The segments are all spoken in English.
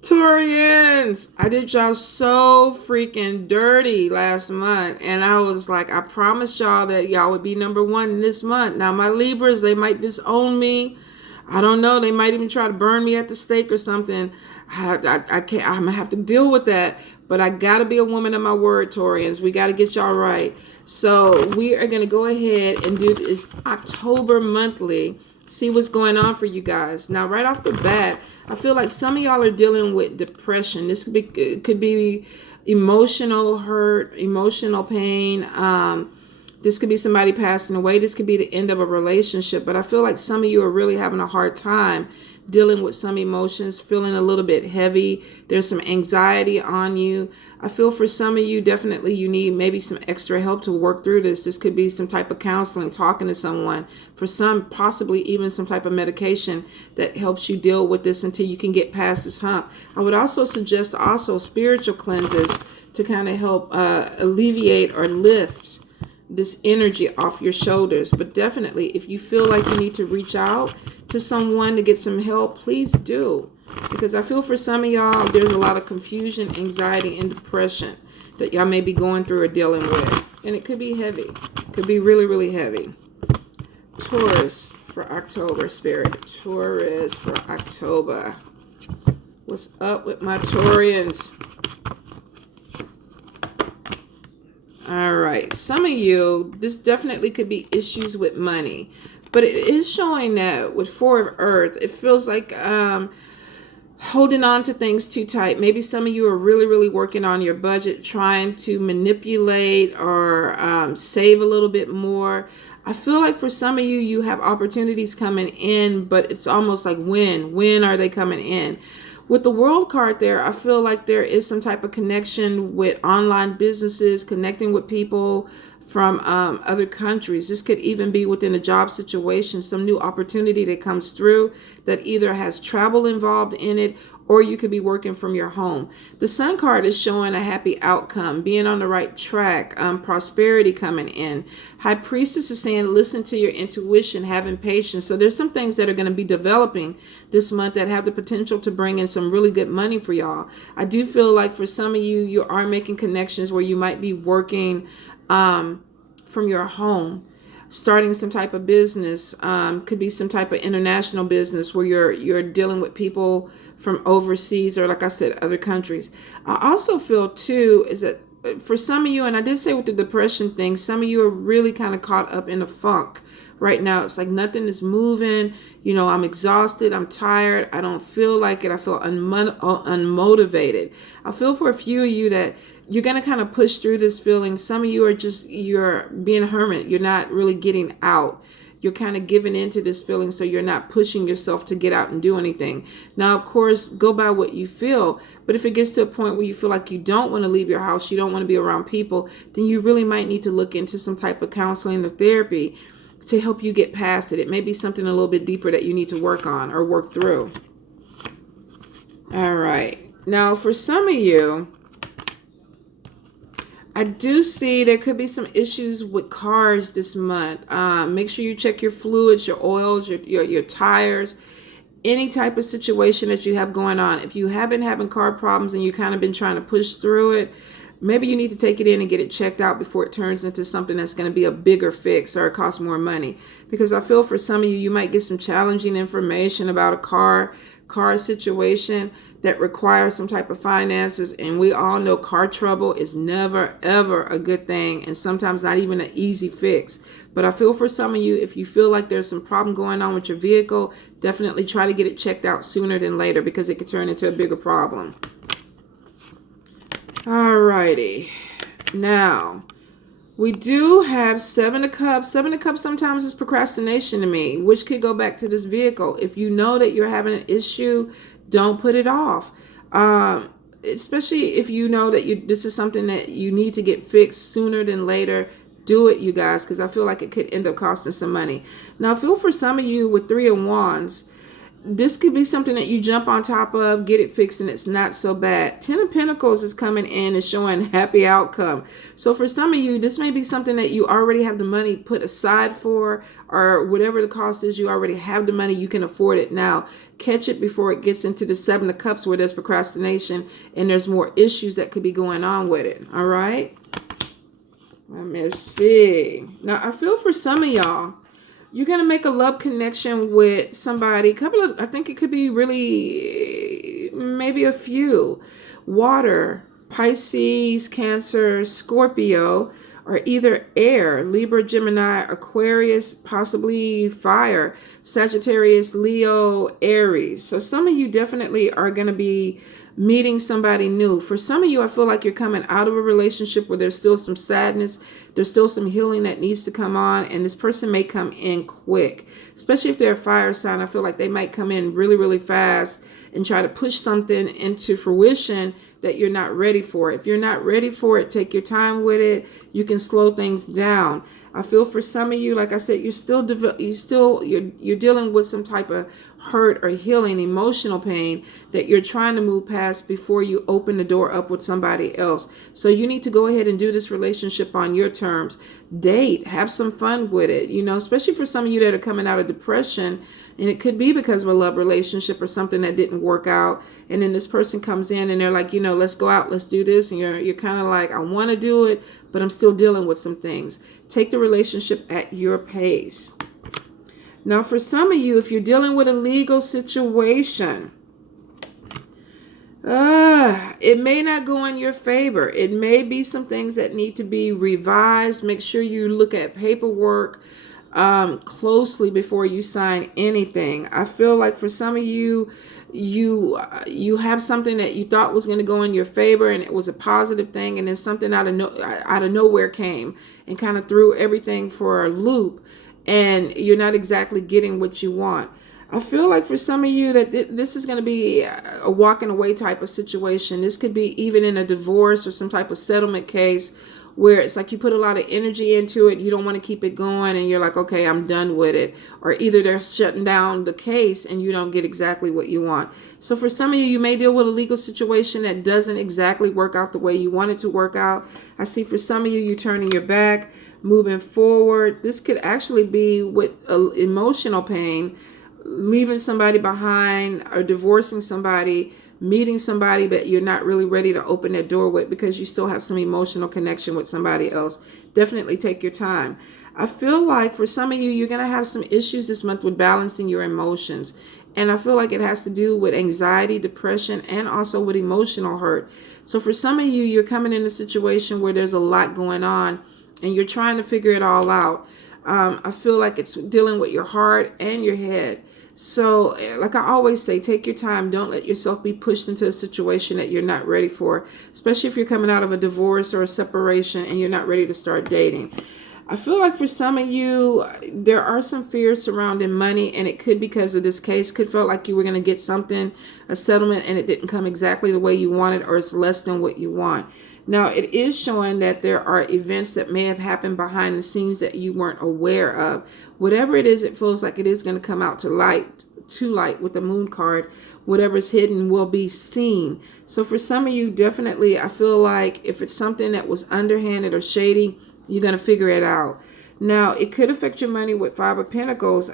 Taurians, I did y'all so freaking dirty last month, and I was like, I promised y'all that y'all would be number one this month. Now my Libras, they might disown me. I don't know. They might even try to burn me at the stake or something. I can't. I'm gonna have to deal with that. But I gotta be a woman of my word, Taurians. We gotta get y'all right. So we are gonna go ahead and do this October monthly. See what's going on for you guys. Now, right off the bat, I feel like some of y'all are dealing with depression. This could be emotional hurt, emotional pain. This could be somebody passing away. This could be the end of a relationship. But I feel like some of you are really having a hard time dealing with some emotions, feeling a little bit heavy. There's some anxiety on you. I feel for some of you, definitely you need maybe some extra help to work through this. This could be some type of counseling, talking to someone. For some, possibly even some type of medication that helps you deal with this until you can get past this hump. I would also suggest spiritual cleanses to kind of help alleviate or lift this energy off your shoulders. But definitely, if you feel like you need to reach out to someone to get some help, please do. Because I feel for some of y'all, there's a lot of confusion, anxiety, and depression that y'all may be going through or dealing with. And it could be heavy. It could be really, really heavy. Taurus for October, Spirit. Taurus for October. What's up with my Taurians? All right. Some of you, this definitely could be issues with money. But it is showing that with Four of Earth, it feels like holding on to things too tight. Maybe some of you are really, really working on your budget, trying to manipulate or save a little bit more. I feel like for some of you, you have opportunities coming in, but it's almost like when are they coming in? With the World card there, I feel like there is some type of connection with online businesses, connecting with people from other countries. This could even be within a job situation, some new opportunity that comes through that either has travel involved in it, or you could be working from your home. The Sun card is showing a happy outcome, being on the right track, prosperity coming in. High Priestess is saying, listen to your intuition, having patience. So there's some things that are going to be developing this month that have the potential to bring in some really good money for y'all. I do feel like for some of you, you are making connections where you might be working from your home, starting some type of business. Could be some type of international business where you're dealing with people from overseas, or like I said, other countries. I also feel too is that for some of you, and I did say with the depression thing, some of you are really kind of caught up in a funk right now. It's like nothing is moving. You know, I'm exhausted. I'm tired. I don't feel like it. I feel unmotivated. I feel for a few of you that you're going to kind of push through this feeling. Some of you are you're being a hermit. You're not really getting out. You're kind of giving into this feeling, so you're not pushing yourself to get out and do anything. Now, of course, go by what you feel. But if it gets to a point where you feel like you don't want to leave your house, you don't want to be around people, then you really might need to look into some type of counseling or therapy to help you get past it. It may be something a little bit deeper that you need to work on or work through. All right. Now, for some of you, I do see there could be some issues with cars this month. Make sure you check your fluids, your oils, your tires, any type of situation that you have going on. If you have been having car problems and you kind of been trying to push through it, maybe you need to take it in and get it checked out before it turns into something that's going to be a bigger fix or it costs more money. Because I feel for some of you, you might get some challenging information about a car situation that requires some type of finances. And we all know car trouble is never, ever a good thing. And sometimes not even an easy fix. But I feel for some of you, if you feel like there's some problem going on with your vehicle, definitely try to get it checked out sooner than later, because it could turn into a bigger problem. Alrighty. Now, we do have Seven of Cups. Seven of Cups sometimes is procrastination to me, which could go back to this vehicle. If you know that you're having an issue, don't put it off. Especially if you know that this is something that you need to get fixed sooner than later. Do it, you guys, because I feel like it could end up costing some money. Now, I feel for some of you with Three of Wands, this could be something that you jump on top of, get it fixed, and it's not so bad. Ten of Pentacles is coming in and showing happy outcome. So for some of you, this may be something that you already have the money put aside for, or whatever the cost is, you already have the money, you can afford it now. Catch it before it gets into the Seven of Cups, where there's procrastination and there's more issues that could be going on with it. All right. Let me see. Now, I feel for some of y'all, you're going to make a love connection with somebody. I think it could be really maybe a few. Water, Pisces, Cancer, Scorpio, or either air, Libra, Gemini, Aquarius, possibly fire, Sagittarius, Leo, Aries. So some of you definitely are going to be meeting somebody new. For some of you, I feel like you're coming out of a relationship where there's still some sadness, there's still some healing that needs to come on, and this person may come in quick. Especially if they're a fire sign, I feel like they might come in really, really fast and try to push something into fruition that you're not ready for. If you're not ready for it, take your time with it. You can slow things down. I feel for some of you, like I said, you're dealing with some type of hurt or healing, emotional pain that you're trying to move past before you open the door up with somebody else. So you need to go ahead and do this relationship on your terms. Date, have some fun with it, especially for some of you that are coming out of depression, and it could be because of a love relationship or something that didn't work out. And then this person comes in and they're like, let's go out, let's do this. And you're kind of like, I want to do it, but I'm still dealing with some things. Take the relationship at your pace. Now, for some of you, if you're dealing with a legal situation, it may not go in your favor. It may be some things that need to be revised. Make sure you look at paperwork closely before you sign anything. I feel like for some of you, you have something that you thought was going to go in your favor, and it was a positive thing, and then something out of nowhere came and kind of threw everything for a loop, and you're not exactly getting what you want. I feel like for some of you that this is going to be a walking away type of situation. This could be even in a divorce or some type of settlement case where it's like you put a lot of energy into it. You don't want to keep it going, and you're like, okay, I'm done with it. Or either they're shutting down the case and you don't get exactly what you want. So for some of you, you may deal with a legal situation that doesn't exactly work out the way you want it to work out. I see for some of you, you're turning your back, moving forward. This could actually be with emotional pain, leaving somebody behind or divorcing somebody, meeting somebody that you're not really ready to open that door with because you still have some emotional connection with somebody else. Definitely take your time. I feel like for some of you, you're going to have some issues this month with balancing your emotions. And I feel like it has to do with anxiety, depression, and also with emotional hurt. So for some of you, you're coming in a situation where there's a lot going on and you're trying to figure it all out. I feel like it's dealing with your heart and your head. So like I always say, take your time. Don't let yourself be pushed into a situation that you're not ready for, especially if you're coming out of a divorce or a separation and you're not ready to start dating. I feel like for some of you, there are some fears surrounding money, and it could because of this case. Could feel like you were going to get something, a settlement, and it didn't come exactly the way you wanted, or it's less than what you want. Now, it is showing that there are events that may have happened behind the scenes that you weren't aware of. Whatever it is, it feels like it is going to come out to light with the moon card. Whatever's hidden will be seen. So for some of you, definitely, I feel like if it's something that was underhanded or shady, you're going to figure it out. Now, it could affect your money with Five of Pentacles.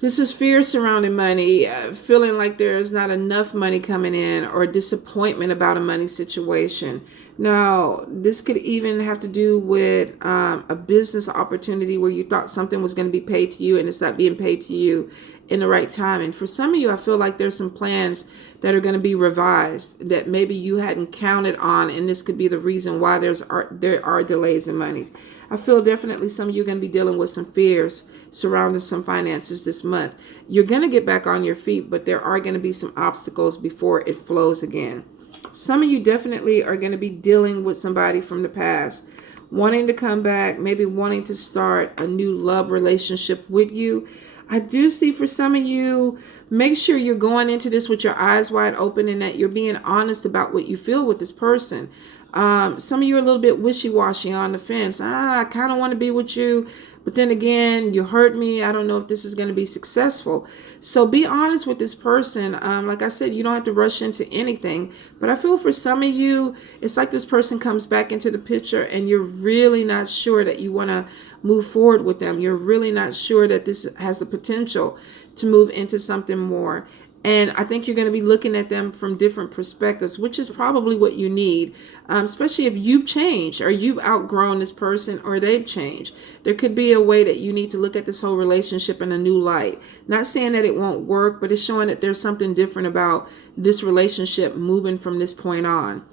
This is fear surrounding money, feeling like there's not enough money coming in, or disappointment about a money situation. Now, this could even have to do with a business opportunity where you thought something was going to be paid to you and it's not being paid to you in the right time. And for some of you, I feel like there's some plans that are going to be revised that maybe you hadn't counted on, and this could be the reason why there are delays in money. I feel definitely some of you are going to be dealing with some fears surrounding some finances this month. You're going to get back on your feet, but there are going to be some obstacles before it flows again. Some of you definitely are going to be dealing with somebody from the past, wanting to come back, maybe wanting to start a new love relationship with you. I do see for some of you, make sure you're going into this with your eyes wide open and that you're being honest about what you feel with this person. Some of you are a little bit wishy-washy on the fence. I kind of want to be with you, but then again, you hurt me. I don't know if this is going to be successful. So be honest with this person. Like I said, you don't have to rush into anything, but I feel for some of you, it's like this person comes back into the picture and you're really not sure that you want to move forward with them. You're really not sure that this has the potential to move into something more. And I think you're going to be looking at them from different perspectives, which is probably what you need, especially if you've changed or you've outgrown this person or they've changed. There could be a way that you need to look at this whole relationship in a new light. Not saying that it won't work, but it's showing that there's something different about this relationship moving from this point on.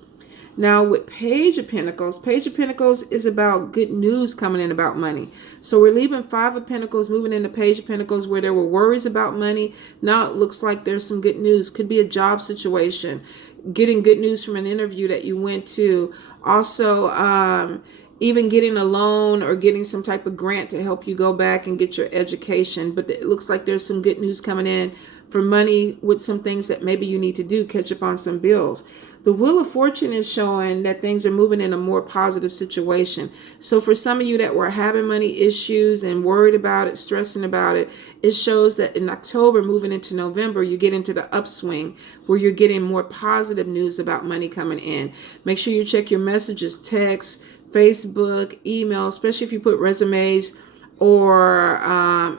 Now with Page of Pentacles is about good news coming in about money. So we're leaving Five of Pentacles, moving into Page of Pentacles where there were worries about money. Now it looks like there's some good news. Could be a job situation, getting good news from an interview that you went to. Also, even getting a loan or getting some type of grant to help you go back and get your education. But it looks like there's some good news coming in for money with some things that maybe you need to do, catch up on some bills. The Wheel of Fortune is showing that things are moving in a more positive situation. So for some of you that were having money issues and worried about it, stressing about it, it shows that in October, moving into November, you get into the upswing where you're getting more positive news about money coming in. Make sure you check your messages, texts, Facebook, email, especially if you put resumes or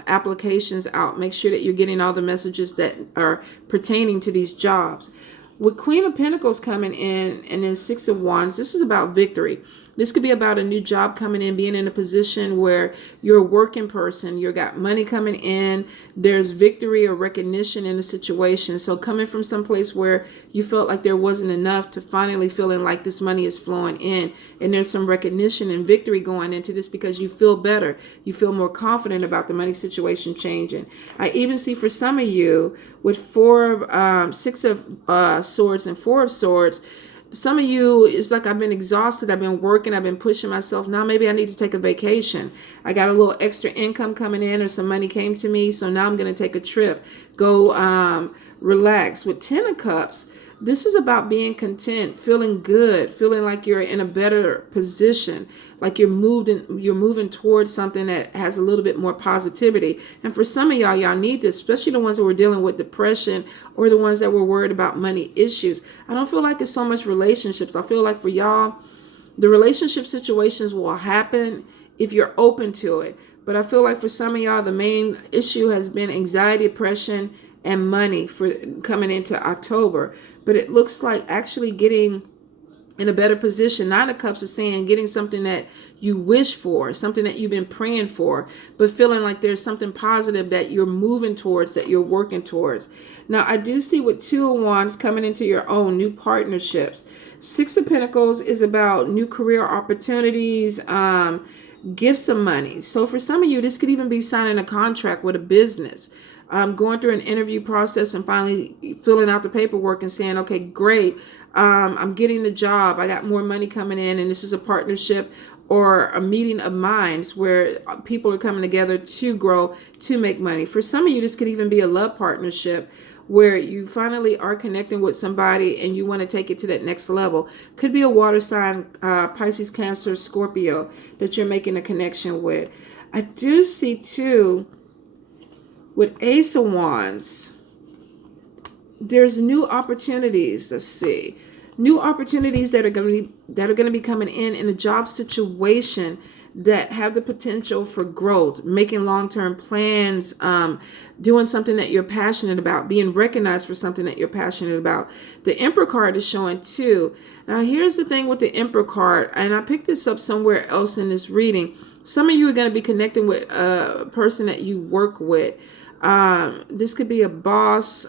applications out. Make sure that you're getting all the messages that are pertaining to these jobs. With Queen of Pentacles coming in and then Six of Wands, this is about victory. This could be about a new job coming in, being in a position where you're a working person, you got money coming in, there's victory or recognition in the situation. So coming from someplace where you felt like there wasn't enough to finally feeling like this money is flowing in, and there's some recognition and victory going into this because you feel better. You feel more confident about the money situation changing. I even see for some of you with Six of Swords and Four of Swords, some of you, it's like I've been exhausted. I've been working. I've been pushing myself. Now maybe I need to take a vacation. I got a little extra income coming in or some money came to me. So now I'm going to take a trip. Go relax. With Ten of Cups, this is about being content, feeling good, feeling like you're in a better position, like you're moving towards something that has a little bit more positivity. And for some of y'all need this, especially the ones that were dealing with depression or the ones that were worried about money issues. I don't feel like it's so much relationships. I feel like for y'all, the relationship situations will happen if you're open to it. But I feel like for some of y'all, the main issue has been anxiety, depression, and money for coming into October. But it looks like actually getting in a better position. Nine of Cups is saying getting something that you wish for, something that you've been praying for, but feeling like there's something positive that you're moving towards, that you're working towards. Now, I do see with Two of Wands coming into your own new partnerships. Six of Pentacles is about new career opportunities, gifts of money. So for some of you, this could even be signing a contract with a business. Going through an interview process and finally filling out the paperwork and saying, okay, great, I'm getting the job, I got more money coming in, and this is a partnership or a meeting of minds where people are coming together to grow, to make money. For some of you, this could even be a love partnership where you finally are connecting with somebody and you want to take it to that next level. Could be a water sign, Pisces, Cancer, Scorpio, that you're making a connection with. I do see too, with Ace of Wands, there's new opportunities. Let's see, new opportunities that are going to be coming in a job situation that have the potential for growth, making long-term plans, doing something that you're passionate about, being recognized for something that you're passionate about. The Emperor card is showing too. Now, here's the thing with the Emperor card, and I picked this up somewhere else in this reading. Some of you are going to be connecting with a person that you work with. This could be a boss,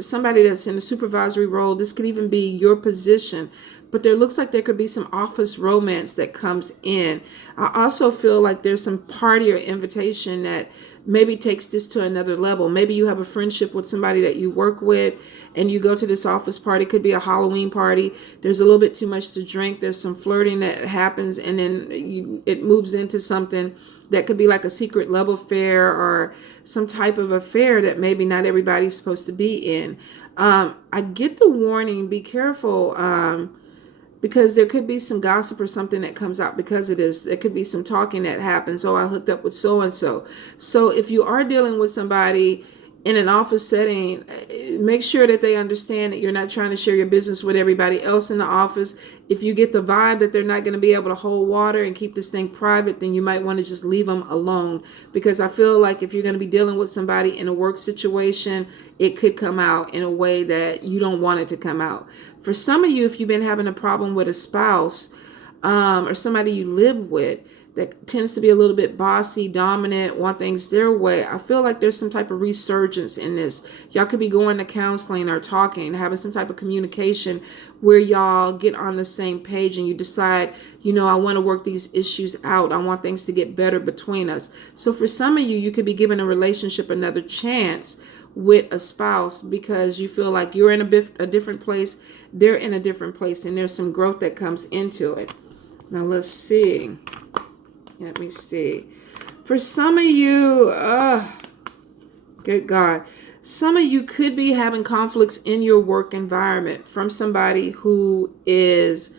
somebody that's in a supervisory role. This could even be your position. But there looks like there could be some office romance that comes in. I also feel like there's some party or invitation that maybe takes this to another level. Maybe you have a friendship with somebody that you work with and you go to this office party. It could be a Halloween party. There's a little bit too much to drink. There's some flirting that happens, and then it moves into something that could be like a secret love affair or some type of affair that maybe not everybody's supposed to be in. I get the warning, be careful. because there could be some gossip or something that comes out because of this. There could be some talking that happens. Oh, I hooked up with so and so. So if you are dealing with somebody in an office setting, make sure that they understand that you're not trying to share your business with everybody else in the office. If you get the vibe that they're not going to be able to hold water and keep this thing private, then you might want to just leave them alone, because I feel like if you're going to be dealing with somebody in a work situation, it could come out in a way that you don't want it to come out. For some of you, if you've been having a problem with a spouse or somebody you live with that tends to be a little bit bossy, dominant, want things their way, I feel like there's some type of resurgence in this. Y'all could be going to counseling or talking, having some type of communication where y'all get on the same page and you decide, you know, I want to work these issues out. I want things to get better between us. So for some of you, you could be giving a relationship another chance with a spouse because you feel like you're in a different place, they're in a different place, and there's some growth that comes into it. Now let's see. Let me see. For some of you, good God, some of you could be having conflicts in your work environment from somebody who is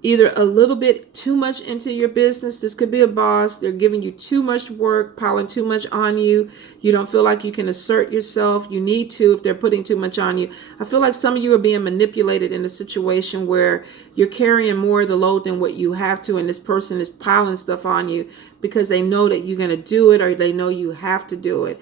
either a little bit too much into your business. This could be a boss. They're giving you too much work, piling too much on you. You don't feel like you can assert yourself. You need to if they're putting too much on you. I feel like some of you are being manipulated in a situation where you're carrying more of the load than what you have to, and this person is piling stuff on you because they know that you're going to do it or they know you have to do it.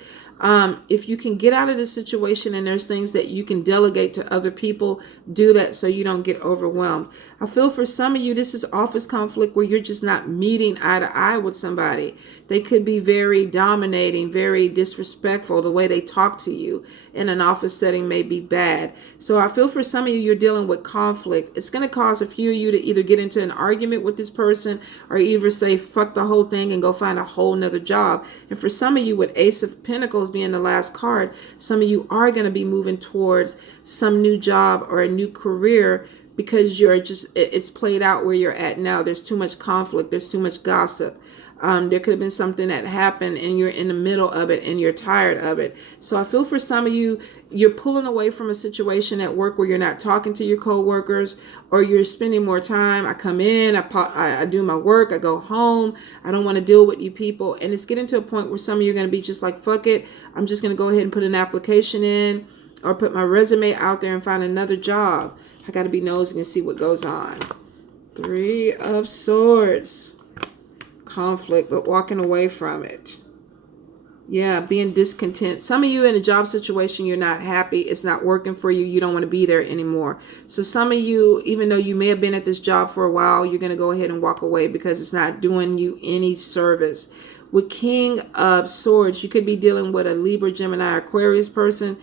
If you can get out of this situation and there's things that you can delegate to other people, do that so you don't get overwhelmed. I feel for some of you, this is office conflict where you're just not meeting eye to eye with somebody. They could be very dominating, very disrespectful. The way they talk to you in an office setting may be bad. So I feel for some of you, you're dealing with conflict. It's going to cause a few of you to either get into an argument with this person or either say, fuck the whole thing and go find a whole nother job. And for some of you, with Ace of Pentacles being the last card, some of you are going to be moving towards some new job or a new career because it's played out where you're at now. There's too much conflict. There's too much gossip. There could have been something that happened and you're in the middle of it and you're tired of it. So I feel for some of you, you're pulling away from a situation at work where you're not talking to your coworkers, or you're spending more time. I come in, I do my work, I go home. I don't want to deal with you people. And it's getting to a point where some of you are going to be just like, fuck it. I'm just going to go ahead and put an application in or put my resume out there and find another job. I got to be nosy and see what goes on. 3 of Swords. Conflict, but walking away from it. Yeah, being discontent. Some of you in a job situation, you're not happy. It's not working for you. You don't want to be there anymore. So some of you, even though you may have been at this job for a while, you're going to go ahead and walk away because it's not doing you any service. With King of Swords, you could be dealing with a Libra, Gemini, Aquarius person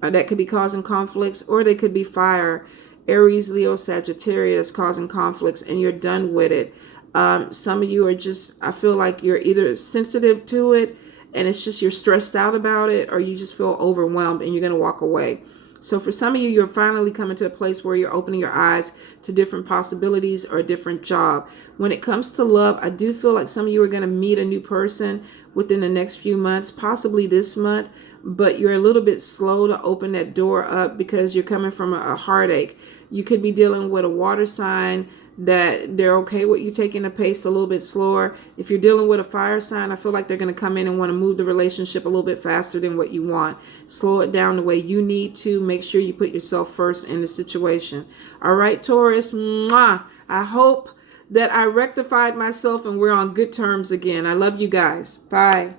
that could be causing conflicts, or they could be fire, Aries, Leo, Sagittarius causing conflicts, and you're done with it. Some of you are just, I feel like you're either sensitive to it and it's just you're stressed out about it, or you just feel overwhelmed and you're going to walk away. So for some of you, you're finally coming to a place where you're opening your eyes to different possibilities or a different job. When it comes to love, I do feel like some of you are going to meet a new person within the next few months, possibly this month, but you're a little bit slow to open that door up because you're coming from a heartache. You could be dealing with a water sign that they're okay with you taking the pace a little bit slower. If you're dealing with a fire sign, I feel like they're going to come in and want to move the relationship a little bit faster than what you want. Slow it down the way you need to. Make sure you put yourself first in the situation. All right, Taurus. Mwah. I hope that I rectified myself and we're on good terms again. I love you guys. Bye.